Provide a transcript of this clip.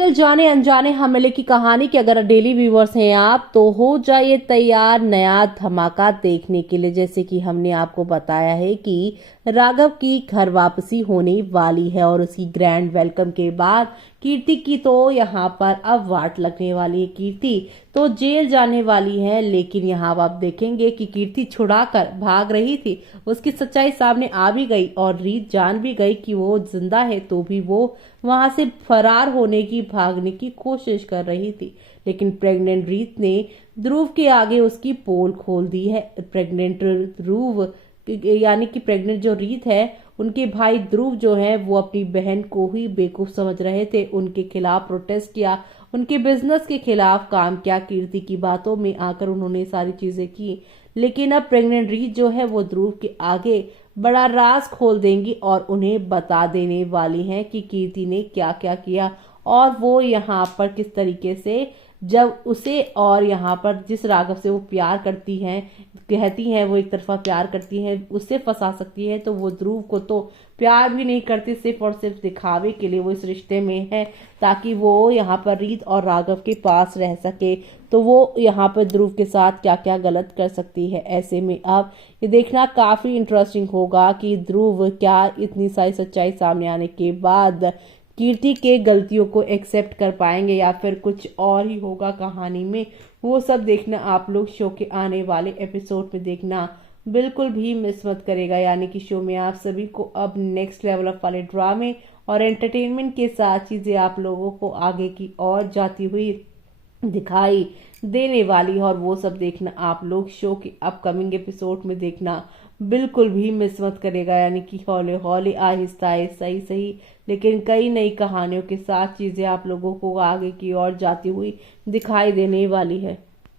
Serial जाने अनजाने हमले की कहानी के अगर डेली व्यूवर्स हैं आप तो हो जाइए तैयार नया धमाका देखने के लिए। जैसे कि हमने आपको बताया है कि राघव की घर वापसी होने वाली है और उसकी ग्रैंड वेलकम के बाद कीर्ति की तो यहाँ पर अब वाट लगने वाली है। कीर्ति तो जेल जाने वाली है, लेकिन यहाँ आप देखेंगे कि कीर्ति छुड़ाकर भाग रही थी, उसकी सच्चाई सामने आ भी गई और रीत जान भी गई कि वो जिंदा है, तो भी वो वहां से फरार होने की भागने की कोशिश कर रही थी। लेकिन प्रेग्नेंट रीत ने ध्रुव के आगे उसकी पोल खोल दी है। प्रेग्नेंट ध्रुव यानी कि प्रेग्नेंट जो रीत है, उनके भाई ध्रुव जो है वो अपनी बहन को ही बेवकूफ समझ रहे थे, उनके खिलाफ प्रोटेस्ट किया, उनके बिजनेस के खिलाफ काम किया, कीर्ति की बातों में आकर उन्होंने सारी चीजें की। लेकिन अब प्रेग्नेंट रीत जो है वो ध्रुव के आगे बड़ा राज खोल देंगी और उन्हें बता देने वाली हैं कि कीर्ति ने क्या क्या किया और वो यहाँ पर किस तरीके से जब उसे और यहाँ पर जिस राघव से वो प्यार करती हैं, कहती हैं वो एक तरफा प्यार करती हैं, उससे फंसा सकती है। तो वो ध्रुव को तो प्यार भी नहीं करती, सिर्फ और सिर्फ दिखावे के लिए वो इस रिश्ते में है ताकि वो यहाँ पर रीत और राघव के पास रह सके। तो वो यहाँ पर ध्रुव के साथ क्या क्या गलत कर सकती है। ऐसे में अब ये देखना काफी इंटरेस्टिंग होगा कि ध्रुव क्या इतनी सारी सच्चाई सामने आने के बाद कीर्ति के गलतियों को एक्सेप्ट कर पाएंगे या फिर कुछ और ही होगा कहानी में। वो सब देखना आप लोग शो के आने वाले एपिसोड में देखना बिल्कुल भी मिस मत करेगा। यानी कि शो में आप सभी को अब नेक्स्ट लेवल ऑफ वाले ड्रामे और एंटरटेनमेंट के साथ चीजें आप लोगों को आगे की ओर जाती हुई दिखाई देने वाली, और वो सब देखना आप लोग शो के अपकमिंग एपिसोड में देखना बिल्कुल भी मिस मत करेगा। यानी कि हौले हौले आहिस्ता आहिस्ता सही सही लेकिन कई नई कहानियों के साथ चीजें आप लोगों को आगे की ओर जाती हुई दिखाई देने वाली है।